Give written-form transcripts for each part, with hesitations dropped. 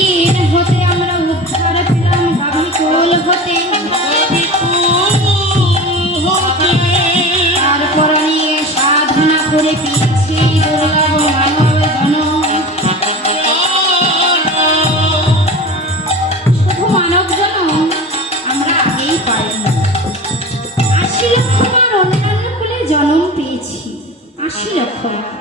দিন হতে আমরা উদ্ধার পেলাম ভাবিকুল হতে। তারপর নিয়ে সাধনা করে পেয়েছি দুর্লভ মানব জনম। শুধু মানব জনম আমরা আগেই পাইনি। ৮০ লক্ষ বার অন্যান্য কুলে জন্ম পেয়েছি, ৮০ লক্ষ বার।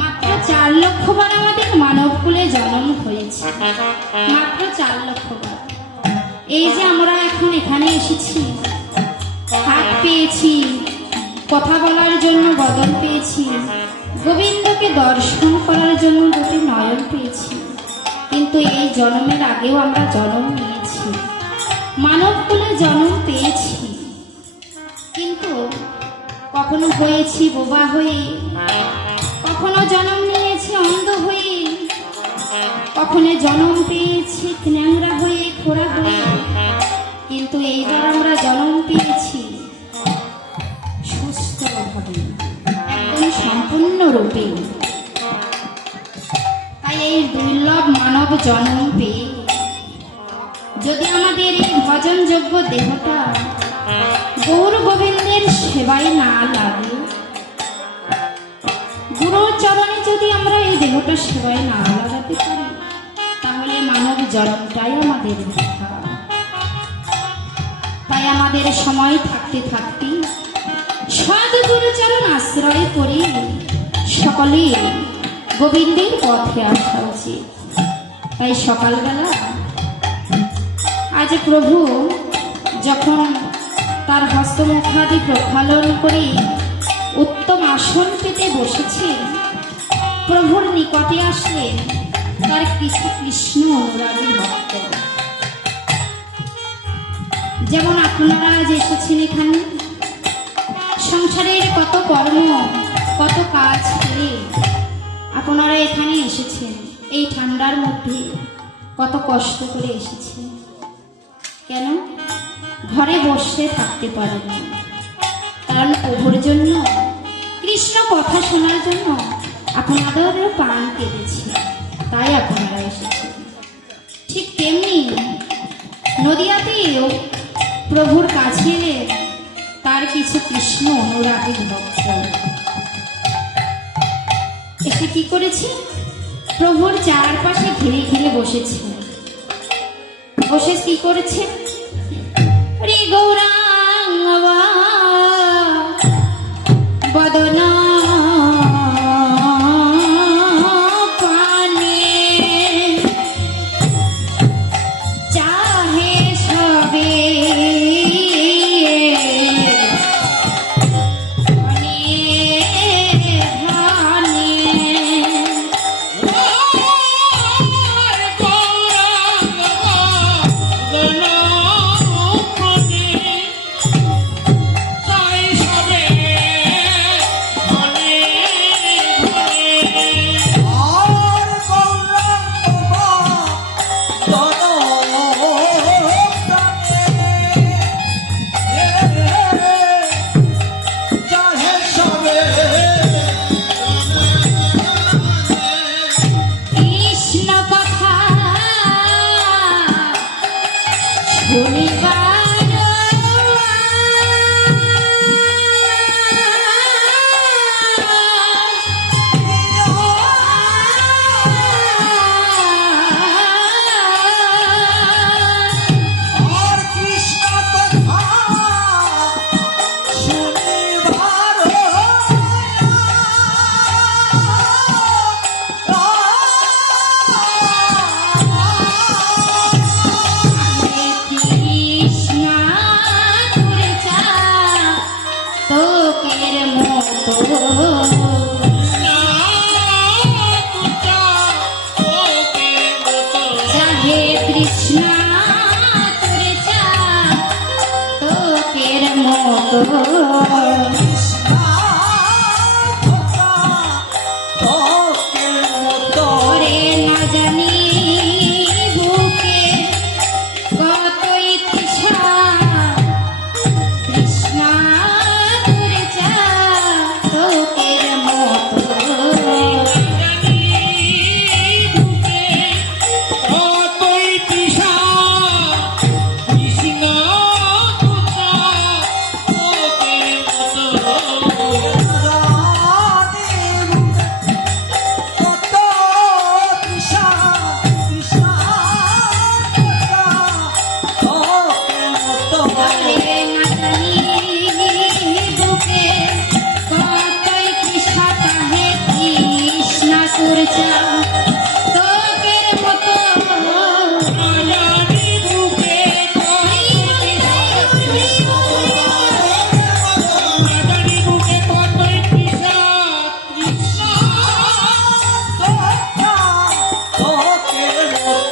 মাত্র ৪ লক্ষ বার আমাদের মানব কুলে জন্ম হয়েছে, মাত্র ৪ লক্ষ বার। এই যে আমরা এখন এখানে এসেছি, হাত পেয়েছি, কথা বলার জন্য বদন পেয়েছি, গোবিন্দকে দর্শন করার জন্য দুটি নয়ন পেয়েছি, কিন্তু এই জন্মের আগেও আমরা জন্ম নিয়েছি, মানব কুলে জন্ম পেয়েছি, কিন্তু কখনো হয়েছি বোবা হয়ে, কখনো জন্ম নিয়েছি অন্ধ হয়ে, কখনো জন্ম পেয়েছি ন্যাংরা হয়ে খোড়া হয়ে, কিন্তু এইবার আমরা জন্ম পেয়েছি সুস্থভাবে, একদম সম্পূর্ণরূপে। তাই এই দুর্লভ মানব জন্ম পেয়ে যদি আমাদের এই ভজনযোগ্য দেহটা গৌর গোবিন্দের সেবায় না লাগে, গুরুর চরণে যদি আমরা এই দেহটা সেবায় না লাগাতে পারি, তাহলে মানব জন্মটাই আমাদের বৃথা। তাই আমাদের সময় থাকতে থাকতে সদ্গুরু চরণ আশ্রয় করে সকলে গোবিন্দের পথে আসা উচিত। তাই সকালবেলা আজ প্রভু যখন তার হস্তমুখাদি প্রক্ষালন করে উত্তম আসন পেতে বসেছে, প্রভুর নিকটে আসলেন তার কিছু কৃষ্ণ অনুরাগী ভক্ত। যেমন আপনারা আজ এসেছেন এখানে, সংসারের কত কর্ম কত কাজ ছেড়ে আপনারা এখানে এসেছেন, এই ঠান্ডার মধ্যে কত কষ্ট করে এসেছেন। কেন ঘরে বসে থাকতে পারেন? কারণ প্রভুর জন্য, কৃষ্ণ কথা শোনার জন্য আপনাদেরও প্রাণ কেঁদেছে, তাই আপনারা এসেছেন। ঠিক তেমনি নদিয়াতেও প্রভুর কাছে এলে তার কিছু কৃষ্ণ অনুরাগী ভক্ত এসে কি করেছে, প্রভুর চারপাশে ঘিরে ঘিরে বসেছে। বসে কি করেছে, রে গৌরাঙ্গ বদনা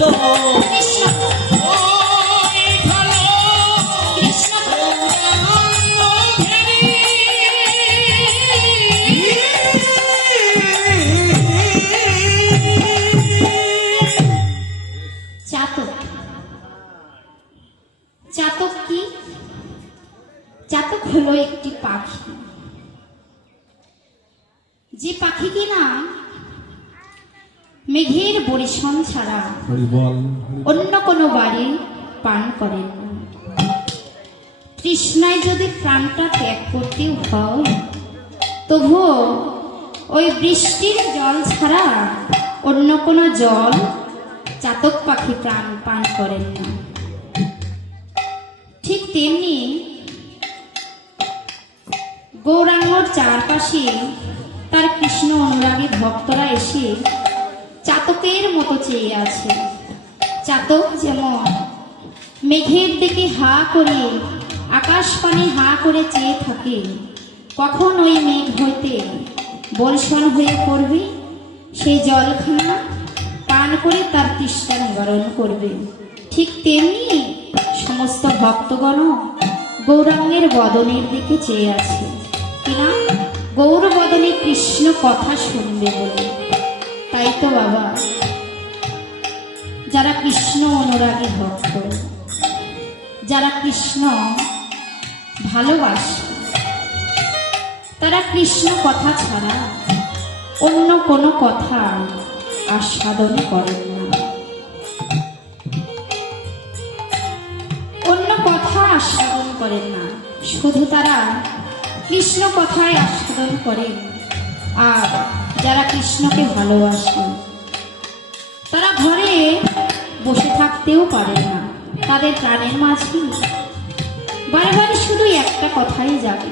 তো কৃষ্ণ ওই ভালো কৃষ্ণ চাতক চাতক কি? চাতক হলো একটি পাখি, যে পাখি কিনা মেঘের বরিশন ছাড়া হরি বল অন্য কোনো বাড়ি পান করেন না। তৃষ্ণায় যদি প্রাণটা ত্যাগ করতেও হয়, তবুও ওই বৃষ্টির জল ছাড়া অন্য কোনো জল চাতক পাখি প্রাণ পান করেন না। ঠিক তেমনি গৌরাঙ্গর চারপাশে তার কৃষ্ণ অনুরাগী ভক্তরা এসে চাতকের মতো চেয়ে আছে। চাতক যেমন মেঘের দিকে হা করে, আকাশ পানে হা করে চেয়ে থাকে কখন ওই মেঘ হইতে বর্ষণ হয়ে পড়বে, সেই জলখানা পান করে তার তৃষ্ণা নিবারণ করবে। ঠিক তেমনি সমস্ত ভক্তগণ গৌরাঙ্গের বদনের দিকে চেয়ে আছে কিনা গৌর বদনে কৃষ্ণ কথা শুনবে বলে। তাই তো বাবা, যারা কৃষ্ণ অনুরাগী ভক্ত, যারা কৃষ্ণ ভালোবাসে, তারা কৃষ্ণ কথা ছাড়া অন্য কোনো কথা আস্বাদন করেন না, অন্য কথা আস্বাদন করেন না, শুধু তারা কৃষ্ণ কথায় আস্বাদন করেন। আর যারা কৃষ্ণকে ভালোবাসে তারা ঘরে বসে থাকতেও পারে না, তাদের প্রাণের মাঝে বারবার শুধু একটা কথাই যাবে,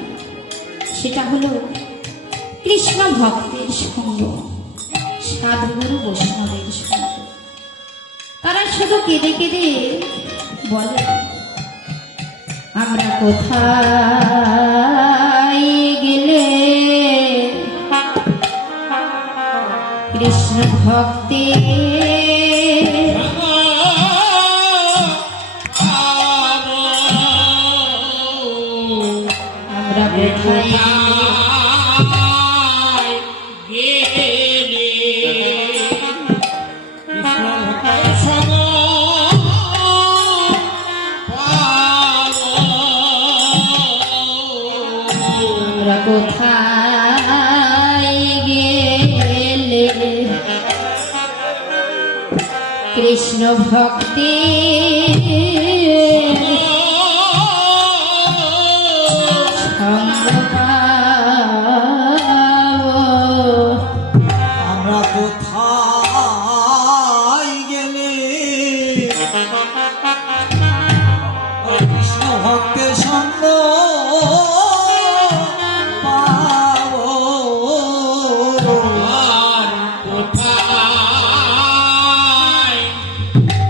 সেটা হলো কৃষ্ণ ভক্তের সঙ্গ, সাধুগুরু বৈষ্ণবের সঙ্গ। তারা শুধু কেঁদে কেঁদে বলে, আমরা কোথায় গেলে কৃষ্ণ ভক্তে আমরা কোথায় আমরা কোথায় গেলে কৃষ্ণ ভক্তি সঙ্গ পাবো। আমরা কোথায় গেলে কৃষ্ণ ভক্তের সঙ্গ পাবো। আর কোথায়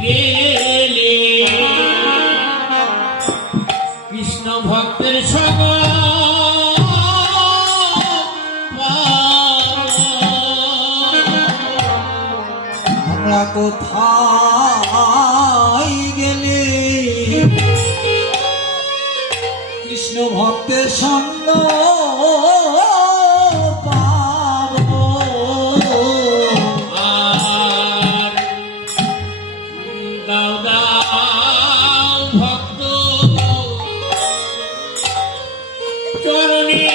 গেলে কৃষ্ণ ভক্তের সঙ্গ আমরা কোথায় গেলে কৃষ্ণ ভক্তের সঙ্গ পাবো। আর দাও দাও ভক্ত চরণে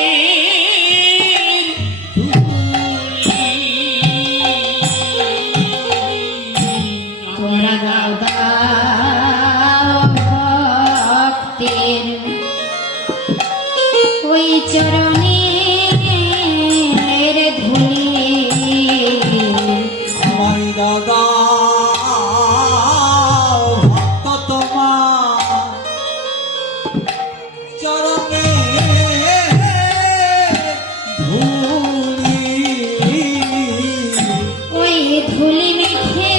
তোমরা দাও দাও ভক্তের ওই চরণের ধুলি। আমায় দাদা ভক্ত তোমার চরণে ধুলি। ওই ধুলি মেখে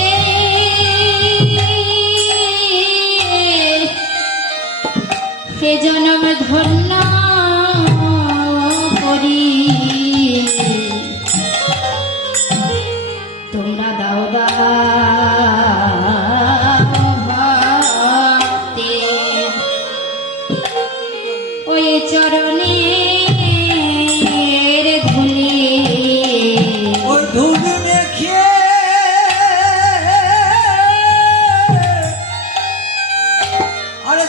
হে জনম ধন্য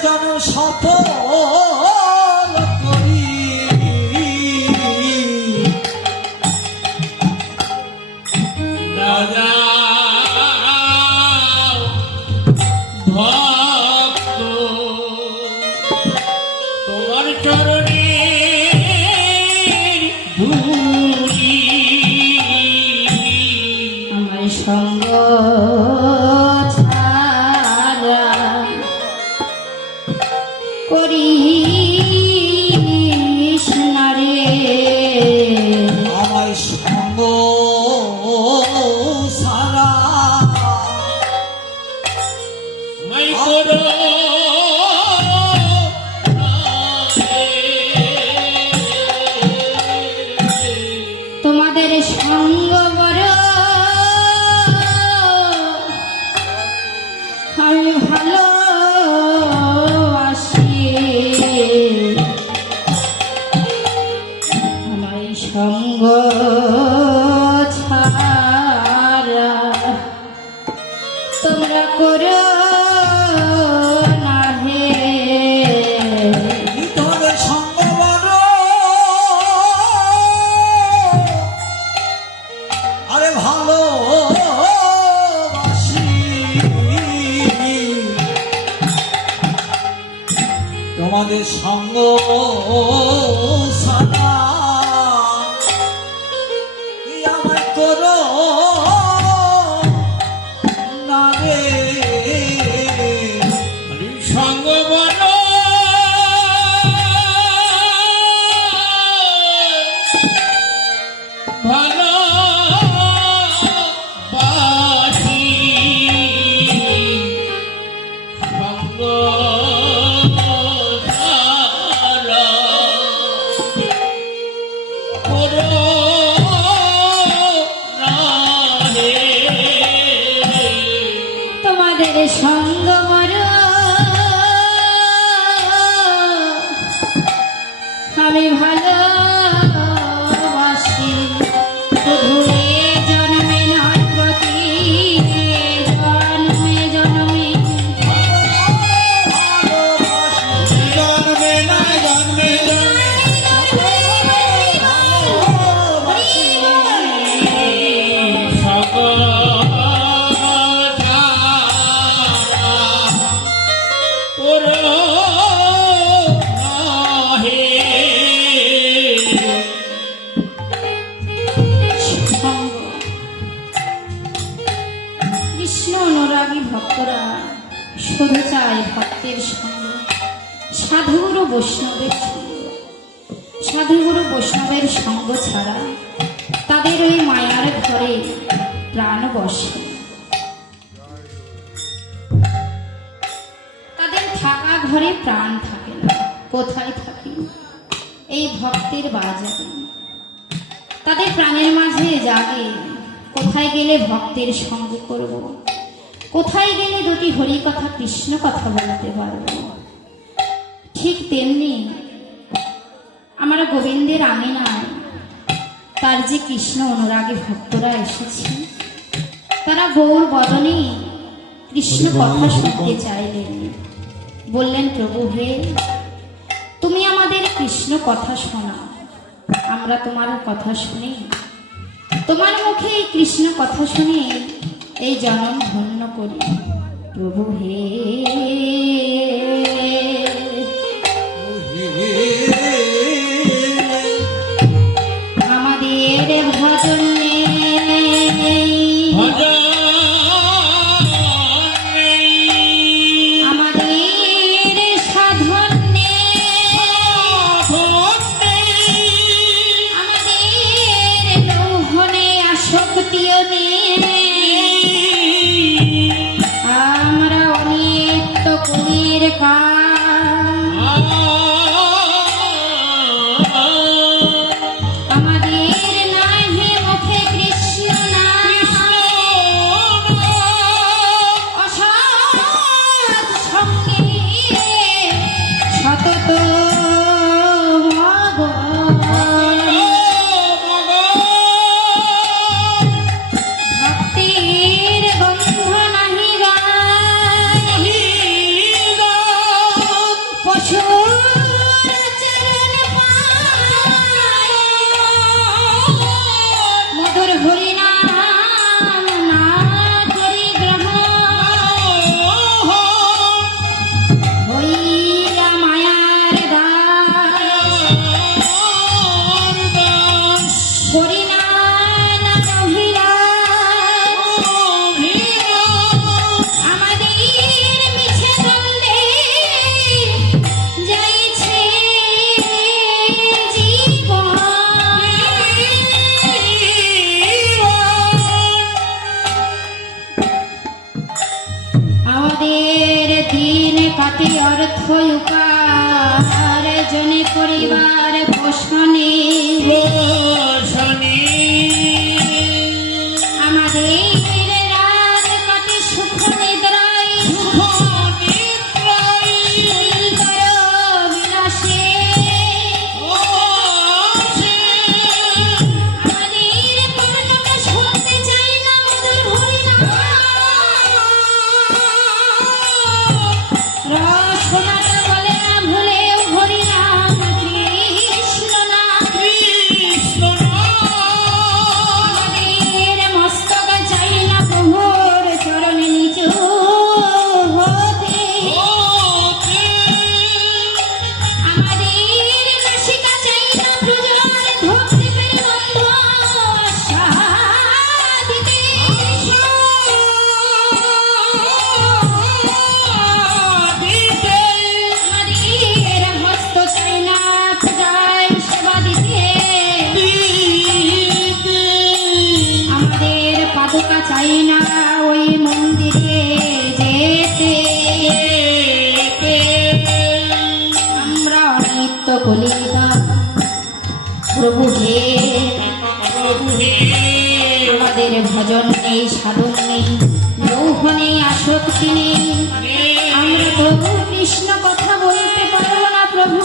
যেন সফল করি রাজা ভক্ত তোমার চরণে ধুলি আমার সঙ্গ ছাড়া করিস না রে, আমার সঙ্গ সারা মাই করো তোমাদের সঙ্গ বড় আমি ভালোবাসি, আমার সঙ্গ ছাড়া তোমরা করো না হে, তোমাদের সঙ্গ বড় আরে ভালোবাসি, তোমাদের সঙ্গ সারা আমায় করো না রে সঙ্গ বলো ভালো বাসি সঙ্গ সারা করো না রে তোমাদের সঙ্গ বড় আমি ভালোবাসি, শুধু এ জন্মে নয় প্রতি জন্মে জন্মে জন্মে না জন্মে সঙ্গ। কৃষ্ণ অনুরাগী ভক্তরা শুধু চায় ভক্তের সঙ্গ, সাধুগুরু বৈষ্ণবের সঙ্গ। সাধুগুরু বৈষ্ণবের সঙ্গ ছাড়া তাদের ওই মায়ার ঘরে প্রাণ বসে, তাদের থাকা ঘরে প্রাণ থাকে না। কোথায় থাকে? এই ভক্তের বাজারে তাদের প্রাণের মাঝে জাগে। কোথায় গেলে ভক্তের সঙ্গ করব, কোথায় গেলে দুটি হরি কথা কৃষ্ণ কথা বলতে পারব। ঠিক তেমনি আমার গোবিন্দের আঙিনায় তার যে কৃষ্ণ অনুরাগী ভক্তরা এসেছে, তারা গৌর বদনে কৃষ্ণ কথা শুনতে চাইলেন। বললেন, প্রভু হে, তুমি আমাদের কৃষ্ণ কথা শোনাও, আমরা তোমার কথা শুনি। তোমার মুখে এই কৃষ্ণ কথা শুনে এই জনম ধন্য করি। প্রভু হে, আমাদের ভজন আমাদের সাধন আমাদের লৌহনে আসক্তিও নেই। আমরা অনিত্য করি দিন কাটে অর্থ উপার জনে পরিবার পোষণে রোশনী আমাদের রাত কাটে সুখ নিদ্রায় করো বিলাসে আমাদের কথাটা শুনতে চাই না মধুর হরিনাম রসনাটা বলে না ভুলেও হরিনাম কৃষ্ণ নাম আমাদের মস্তক চাই না প্রভুর চরণে নিজ হতে আমাদের নাসিকা চাই না প্রজার ভক্তি পেরন্ত সাধিতে আমাদের হস্ত চাই না পূজায় সেবা দিতে আমাদের পাদুকা চাই না ওই মন্দিরে যেতে আমরা নিত্য কলিতা প্রভু হে আমাদের ভজন নেই সাধন নেই লৌহ নেই আসক্তি নেই আমরা প্রভু কৃষ্ণ কথা বলতে পারবো না প্রভু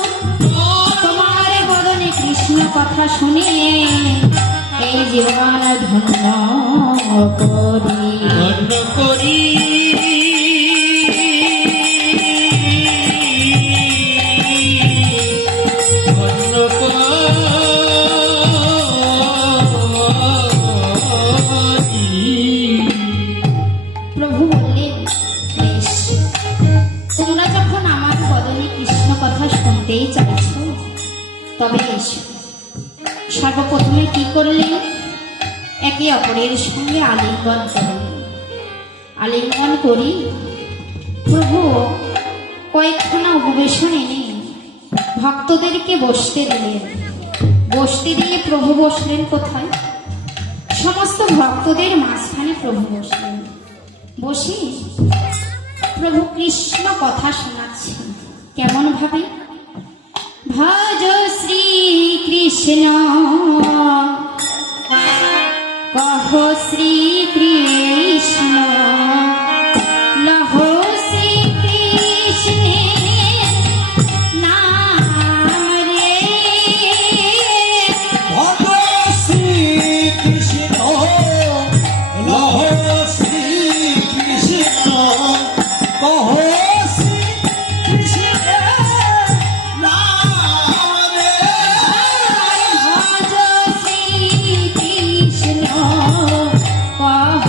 তোমার বদনে কৃষ্ণ কথা শুনে এই জীবন ধন্য করি ধন্য করি ধন্য করি প্রভু বললেন বেশ তোমরা যখন আমার বদনে কৃষ্ণ কথা শুনতেই চাইছ তবে এসো সর্বপ্রথমে কি করলেন একে অপরের সঙ্গে আলিঙ্গন করলেন আলিঙ্গন করি প্রভু কয়েকখানা উপবেশন এনে ভক্তদেরকে বসতে দিলেন বসতে দিয়ে প্রভু বসলেন কোথায় সমস্ত ভক্তদের মাঝখানে প্রভু বসলেন বসে প্রভু কৃষ্ণ কথা শোনাচ্ছেন কেমন ভাবে ভজ শ্রী কৃষ্ণ কহ শ্রী কৃষ্ণ লহ শ্রী কৃষ্ণের নাম রে ভজ শ্রী কৃষ্ণ লহ শ্রী কৃষ্ণ কহ শ্রী কৃষ্ণ নাম রে ভজ শ্রী কৃষ্ণ কহ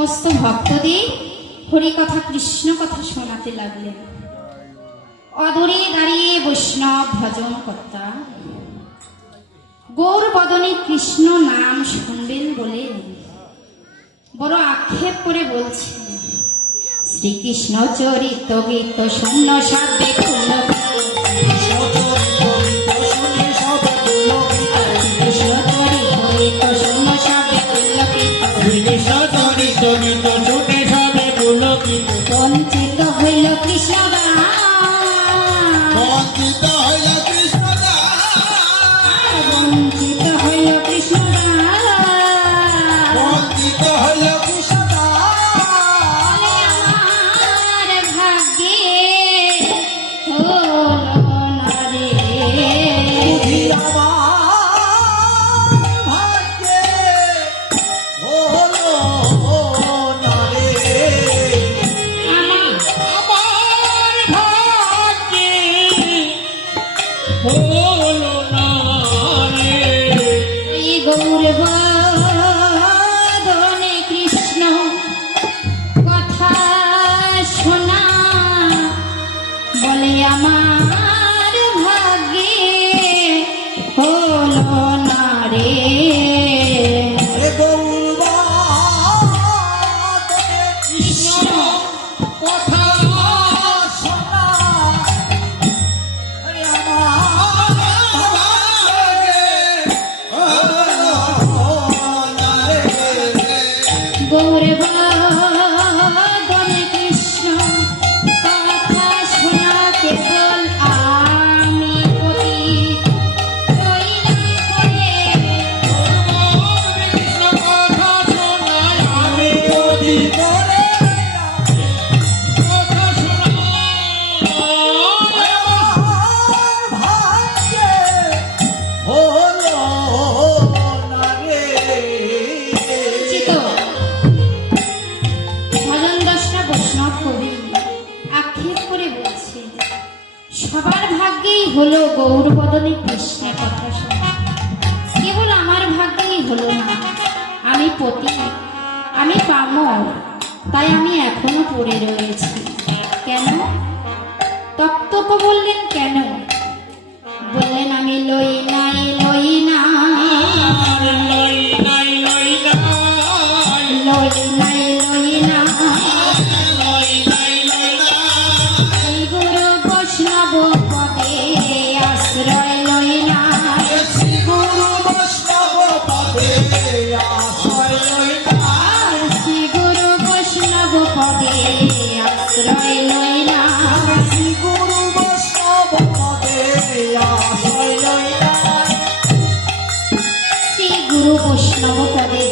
সমস্ত ভক্তদের হরি কথা কৃষ্ণ কথা শোনাতে লাগলেন। অদূরে দাঁড়িয়ে বৈষ্ণব ভজন কর্তা গৌর বদনে কৃষ্ণ নাম শুনবেন বলে বড় আক্ষেপ করে বলছেন, শ্রীকৃষ্ণ চরিত গীত শূন্য সাবে কৃষ্ণ চরিত গীত শূন্য সাবে বঞ্চিত হইল কৃষ্ণ বঞ্চিত হইল কৃষ্ণ বঞ্চিত হইল কৃষ্ণ বঞ্চিত হইল কৃষ্ণ আমার ভাগ্যে হলো না রে। এই গৌর বদনে কৃষ্ণ কথা শোনা বলে আমার ভাগ্যে হলো না রে। কৃষ্ণ গৌর বদনে কৃষ্ণ কথা শোনা কেবল আমি কবি ভজন দশটা বৈষ্ণব কবি আক্ষেপ করে বলছে, সবার ভাগ্যেই হলো গৌর বদনে কৃষ্ণের কথা শোনা, কেবল আমার ভাগ্যেই হলো না। আমি পতি, আমি পামর, তাই আমি এখনো পড়ে রয়েছি। কেন? তপ্তপ বললেন কেন? বললেন আমি লই নাই লই না লই নাই লই না এই গুরু বৈষ্ণব পদে আশ্রয় লই না শ্রী গুরু বৈষ্ণব পদে আশ্রয় লই না শ্রী গুরু বৈষ্ণব পদে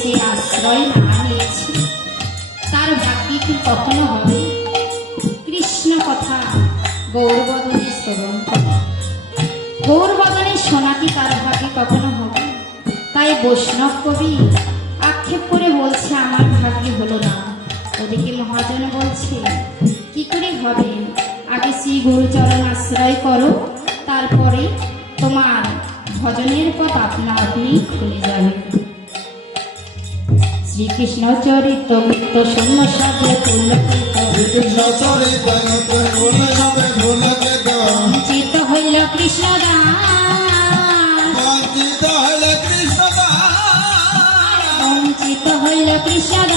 যে আশ্রয় না নিয়েছে তার ভাগ্যে কি কখনো হবে কৃষ্ণ কথা গৌরবদনে শ্রবণ করা? গৌরবদনে শোনা কি তার ভাগ্যে কখনো হবে? তাই বৈষ্ণব কবি আক্ষেপ করে বলছে আমার ভাগ্যে হলো না। ওদিকে মহাজন বলছে কি করে হবে? আগে শ্রী গুরুচরণ আশ্রয় করো, তারপরে তোমার ভজনের পথ আপনা আপনি খুলে যাবে। শ্রীকৃষ্ণ চরিত গীত শূন্য সাবে বঞ্চিত হইল কৃষ্ণ বঞ্চিত হইল কৃষ্ণ